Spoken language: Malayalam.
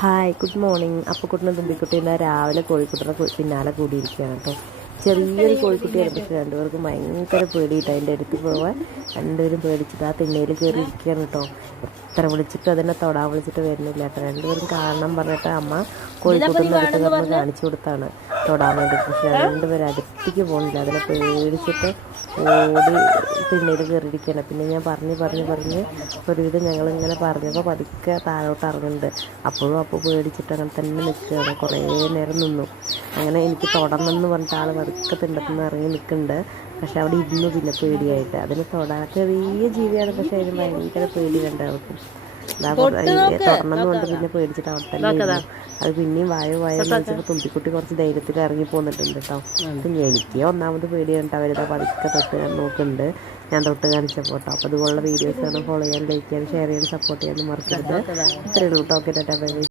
Hi good morning. അപ്പക്കുട്ടനും തുമ്പിക്കുട്ടീനെ രാവിലെ കോഴിക്കുട്ടനെ പിന്നാലെ കൂടിയിരിക്കുകയാണ് കേട്ടോ. ചെറിയൊരു കോഴിക്കുട്ടിയാണ്, പക്ഷെ രണ്ടുപേർക്കും ഭയങ്കര പേടിയിട്ട് അതിൻ്റെ അടുത്ത് പോകാൻ രണ്ടുപേരും പേടിച്ചിട്ട് ആ തിണ്ണയിൽ കയറി ഇരിക്കുകയാണ് കേട്ടോ. എത്ര വിളിച്ചിട്ട് അതിനെ തൊടാൻ വിളിച്ചിട്ട് വരുന്നില്ല കേട്ടോ. രണ്ടുപേരും കാണണം പറഞ്ഞിട്ട് അമ്മ കോഴിക്കുട്ടൻ്റെ അടുത്ത് കിടന്ന് കാണിച്ചു കൊടുത്താണ് തൊടാൻ വേണ്ടിയിട്ട്. പക്ഷെ രണ്ടുപേരും അടുത്തേക്ക് പോകുന്നില്ല, അതിനെ പേടിച്ചിട്ട് ഓടി തിണ്ണയിൽ കയറിയിരിക്കുകയാണ്. പിന്നെ ഞാൻ പറഞ്ഞ് ഒരുവിധം ഞങ്ങളിങ്ങനെ പറഞ്ഞപ്പോൾ പതുക്കെ താഴോട്ട് ഇറങ്ങുന്നുണ്ട്. അപ്പോഴും പേടിച്ചിട്ട് അങ്ങനെ തന്നെ നിൽക്കുകയാണ്. കുറേ നേരം നിന്നു. അങ്ങനെ എനിക്ക് തൊടണമെന്ന് പറഞ്ഞിട്ട് ആൾ പതുക്കെ തിണ്ടത്തുനിന്ന് ഇറങ്ങി നിൽക്കുന്നുണ്ട്. പക്ഷെ അവിടെ ഇരുന്നു. പിന്നെ പേടിയായിട്ട് അതിന് തൊടാൻ ചെറിയ ജീവിയാണ്, പക്ഷെ അതിന് ഭയങ്കര പേടി രണ്ടാൾക്കും. തുറന്നെന്ന് കൊണ്ട് പിന്നെ പേടിച്ചിട്ട് അവിടെ തന്നെ ഇരുന്നു. അത് പിന്നെയും വായോ വെച്ചപ്പോൾ തുമ്പിക്കുട്ടി കുറച്ച് ധൈര്യത്തിൽ ഇറങ്ങി പോന്നിട്ടുണ്ട് കേട്ടോ. അപ്പം എനിക്ക് ഒന്നാമത് പേടി കണ്ടിട്ട് അവരിതാ പതുക്കെ തൊട്ട് നോക്കുന്നുണ്ട്, ഞാൻ തൊട്ട് കാണിച്ചപ്പോൾ കേട്ടോ. അപ്പോൾ അതുപോലുള്ള വീഡിയോസ് ആണ് ഫോളോ ചെയ്യാൻ, ലൈക്ക് ചെയ്യാൻ, ഷെയർ ചെയ്യാൻ, സപ്പോർട്ട് ചെയ്യാൻ മറക്കരുത്. ഇത്രയേ ഉള്ളൂ. Okay tata bye bye.